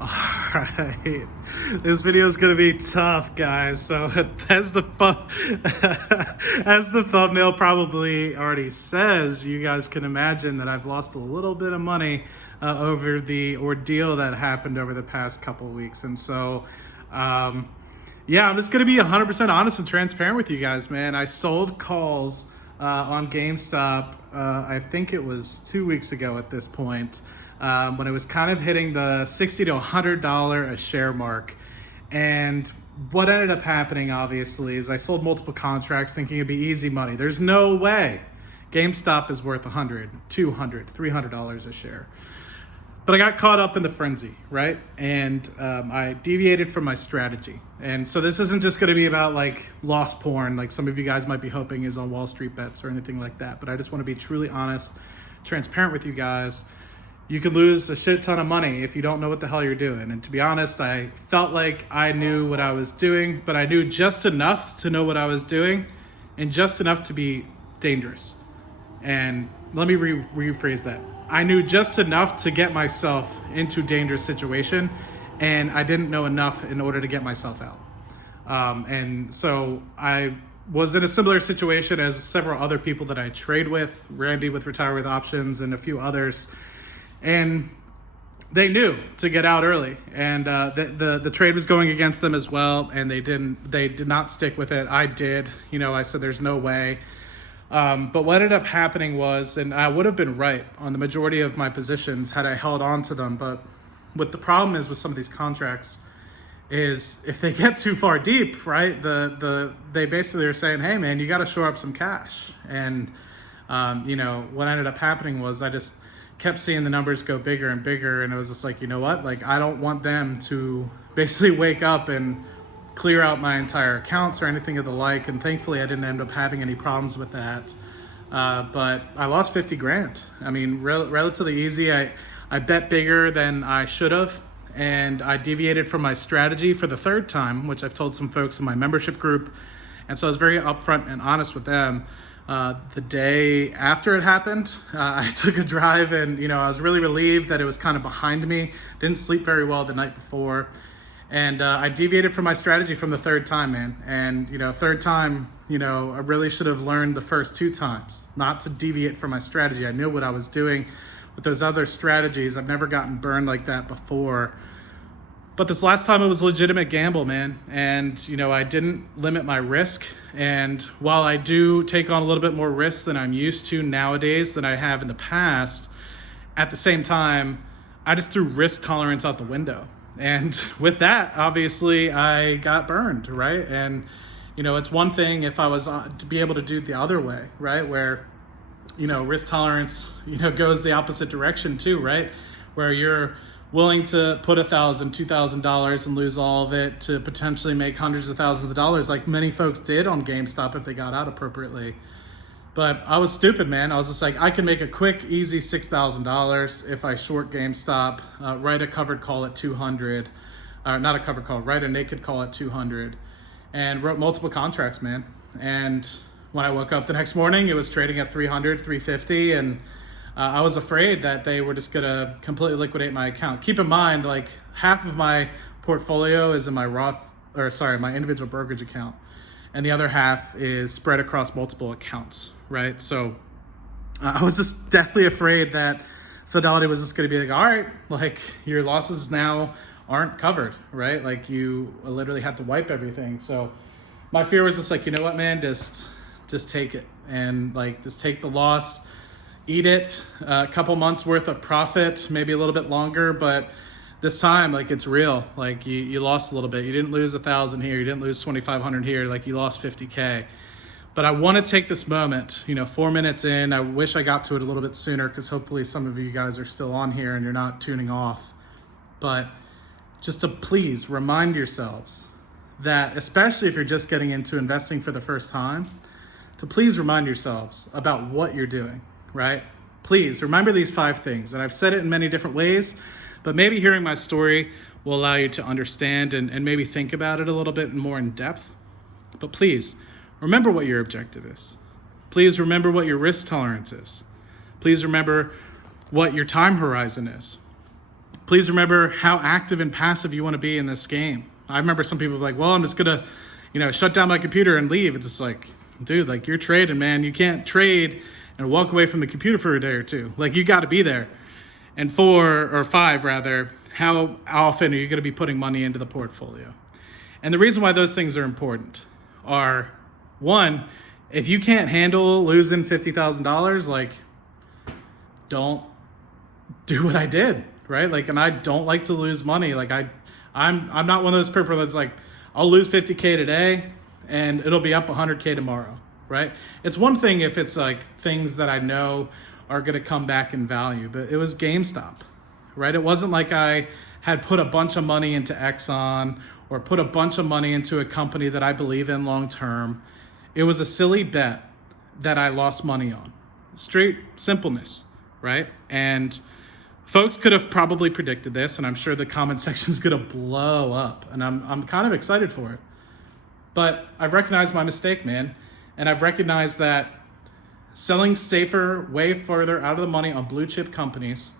Alright, this video is gonna be tough, guys. So as the as the thumbnail probably already says, you guys can imagine that I've lost a little bit of money over the ordeal that happened over the past couple of weeks. And so, yeah, I'm just gonna be 100% honest and transparent with you guys, man. I sold calls on GameStop. I think it was 2 weeks ago at this point. When it was kind of hitting the $60 to $100 a share mark. And what ended up happening, obviously, is I sold multiple contracts thinking it'd be easy money. There's no way GameStop is worth $100, $200, $300 a share. But I got caught up in the frenzy, right? And I deviated from my strategy. And so this isn't just gonna be about like loss porn, like some of you guys might be hoping is on Wall Street bets or anything like that. But I just wanna be truly honest, transparent with you guys. You could lose a shit ton of money if you don't know what the hell you're doing. And to be honest, I felt like I knew what I was doing, but I knew just enough to know what I was doing and just enough to be dangerous. And let me rephrase that. I knew just enough to get myself into a dangerous situation, and I didn't know enough in order to get myself out. And so I was in a similar situation as several other people that I trade with, Randy with Retire With Options and a few others. And they knew to get out early, and the trade was going against them as well, and they did not stick with it. I did, I said there's no way. But what ended up happening was, and I would have been right on the majority of my positions had I held on to them, but what the problem is with some of these contracts is if they get too far deep, right, they basically are saying, hey man, you got to shore up some cash. And what ended up happening was I just kept seeing the numbers go bigger and bigger, and it was just like, you know what, like I don't want them to basically wake up and clear out my entire accounts or anything of the like. And thankfully I didn't end up having any problems with that, but I lost 50 grand. I mean, relatively easy. I bet bigger than I should have, and I deviated from my strategy for the third time, which I've told some folks in my membership group. And so I was very upfront and honest with them. The day after it happened, I took a drive, and I was really relieved that it was kind of behind me. Didn't sleep very well the night before, and I deviated from my strategy from the third time, man. And third time, I really should have learned the first two times not to deviate from my strategy. I knew what I was doing with those other strategies. I've never gotten burned like that before. But this last time it was a legitimate gamble, man. And, I didn't limit my risk. And while I do take on a little bit more risk than I'm used to nowadays than I have in the past, at the same time, I just threw risk tolerance out the window. And with that, obviously, I got burned, right? And, it's one thing if I was to be able to do it the other way, right? Where, risk tolerance, goes the opposite direction too, right? Where you're willing to put $1,000, $2,000 and lose all of it to potentially make hundreds of thousands of dollars, like many folks did on GameStop if they got out appropriately. But I was stupid, man. I was just like, I can make a quick, easy $6,000 if I short GameStop, write a covered call at 200, not a covered call, write a naked call at 200, and wrote multiple contracts, man. And when I woke up the next morning, it was trading at 300, 350, and I was afraid that they were just gonna completely liquidate my account. Keep in mind, like half of my portfolio is in my my individual brokerage account, and the other half is spread across multiple accounts, right? So I was just deathly afraid that Fidelity was just gonna be like, all right, like your losses now aren't covered, right? Like you literally have to wipe everything. So my fear was just like, you know what, man, just take it, and like just take the loss. Eat it, a couple months worth of profit, maybe a little bit longer, but this time, like it's real. Like you lost a little bit. You didn't lose 1,000 here. You didn't lose 2,500 here. Like you lost 50K. But I want to take this moment, 4 minutes in. I wish I got to it a little bit sooner because hopefully some of you guys are still on here and you're not tuning off. But just to please remind yourselves that, especially if you're just getting into investing for the first time, to please remind yourselves about what you're doing. Right? Please remember these 5 things. And I've said it in many different ways, but maybe hearing my story will allow you to understand and maybe think about it a little bit more in depth. But please remember what your objective is. Please remember what your risk tolerance is. Please remember what your time horizon is. please remember how active and passive you want to be in this game. I remember some people like, well, I'm just going to, shut down my computer and leave. It's just like, dude, like, you're trading, man. You can't trade and walk away from the computer for a day or two. Like, you got to be there. And 4 or 5 rather, how often are you going to be putting money into the portfolio? And the reason why those things are important are, one, if you can't handle losing $50,000, like, don't do what I did, right? Like, and I don't like to lose money. Like, I'm not one of those people that's like, I'll lose 50K today and it'll be up 100K tomorrow, right? It's one thing if it's like things that I know are going to come back in value, but it was GameStop, right? It wasn't like I had put a bunch of money into Exxon or put a bunch of money into a company that I believe in long term. It was a silly bet that I lost money on. Straight simpleness, right? And folks could have probably predicted this, and I'm sure the comment section is going to blow up, and I'm kind of excited for it. But I've recognized my mistake, man, and I've recognized that selling safer, way further out of the money on blue chip companies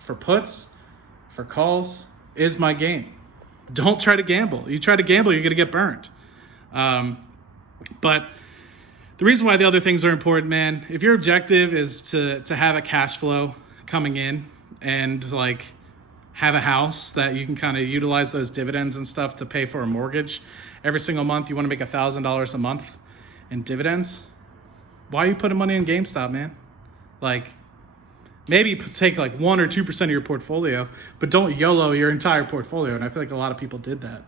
for puts, for calls, is my game. Don't try to gamble. You try to gamble, you're going to get burned. But the reason why the other things are important, man, if your objective is to have a cash flow coming in and like have a house that you can kind of utilize those dividends and stuff to pay for a mortgage every single month, you want to make $1,000 a month in dividends, why are you putting money in GameStop, man? Like, maybe take like 1 or 2% of your portfolio, but don't YOLO your entire portfolio. And I feel like a lot of people did that.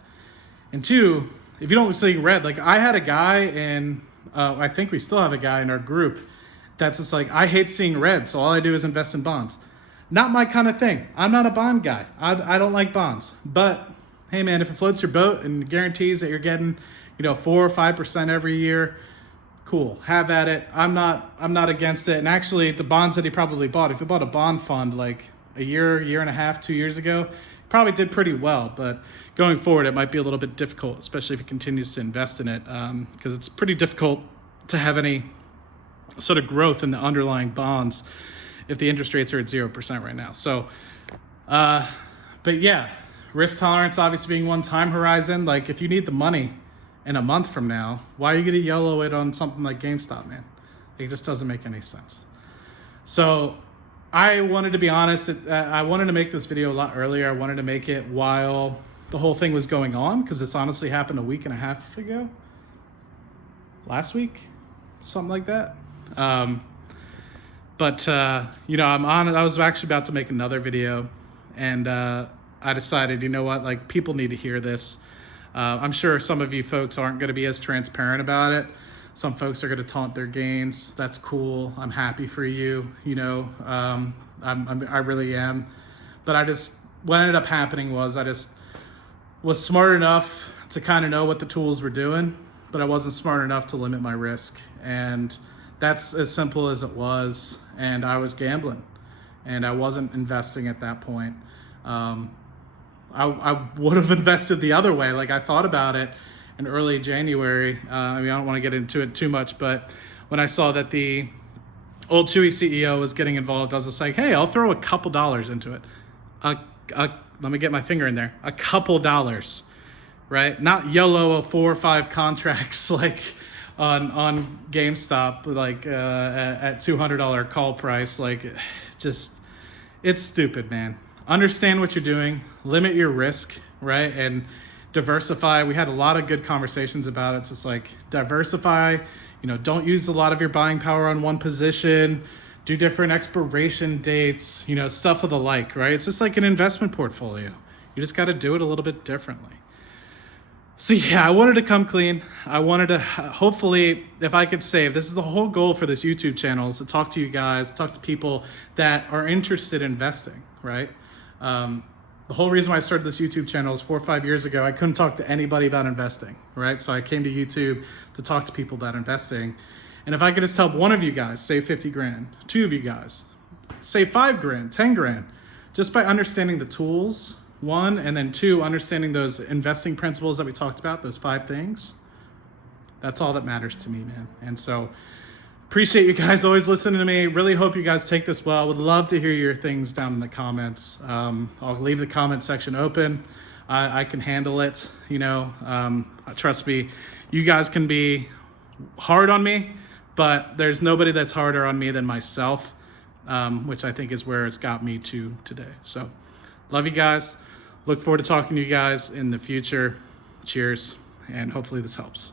And 2, if you don't see red, like I had a guy in, I think we still have a guy in our group that's just like, I hate seeing red, so all I do is invest in bonds. Not my kind of thing. I'm not a bond guy. I don't like bonds. But hey, man, if it floats your boat and guarantees that you're getting, 4 or 5% every year, cool, have at it. I'm not against it. And actually, the bonds that he probably bought, if he bought a bond fund like a year and a half, 2 years ago, probably did pretty well. But going forward, it might be a little bit difficult, especially if he continues to invest in it, because it's pretty difficult to have any sort of growth in the underlying bonds if the interest rates are at 0% right now. So, but yeah, risk tolerance obviously being one time horizon. Like, if you need the money in a month from now, why are you going to YOLO it on something like GameStop, man? It just doesn't make any sense. So I wanted to be honest. I wanted to make this video a lot earlier. I wanted to make it while the whole thing was going on, because it's honestly happened a week and a half ago. Last week, something like that. But I was actually about to make another video, and I decided, you know what, like, people need to hear this. I'm sure some of you folks aren't going to be as transparent about it. Some folks are going to taunt their gains. That's cool. I'm happy for you. I really am. But what ended up happening was I just was smart enough to kind of know what the tools were doing, but I wasn't smart enough to limit my risk. And that's as simple as it was. And I was gambling, and I wasn't investing at that point. I would have invested the other way. Like, I thought about it in early January. I don't want to get into it too much, but when I saw that the old Chewy CEO was getting involved, I was just like, hey, I'll throw a couple dollars into it. Let me get my finger in there. A couple dollars, right? Not YOLO 4 or 5 contracts like on GameStop, like at $200 call price. Like, just, it's stupid, man. Understand what you're doing, limit your risk, right? And diversify. We had a lot of good conversations about it. It's just like, diversify, don't use a lot of your buying power on one position, do different expiration dates, stuff of the like, right? It's just like an investment portfolio. You just got to do it a little bit differently. So yeah, I wanted to come clean. I wanted to, hopefully, if I could save, this is the whole goal for this YouTube channel, is to talk to you guys, talk to people that are interested in investing, right? The whole reason why I started this YouTube channel is 4 or 5 years ago, I couldn't talk to anybody about investing, right? So I came to YouTube to talk to people about investing. And if I could just help one of you guys save 50 grand, 2 of you guys save 5 grand, 10 grand, just by understanding the tools, 1, and then 2, understanding those investing principles that we talked about, those 5 things, that's all that matters to me, man. And so Appreciate you guys always listening to me. Really hope you guys take this well. Would love to hear your things down in the comments. I'll leave the comment section open. I can handle it, you know. Trust me, you guys can be hard on me, but there's nobody that's harder on me than myself, which I think is where it's got me to today. So love you guys. Look forward to talking to you guys in the future. Cheers, and hopefully this helps.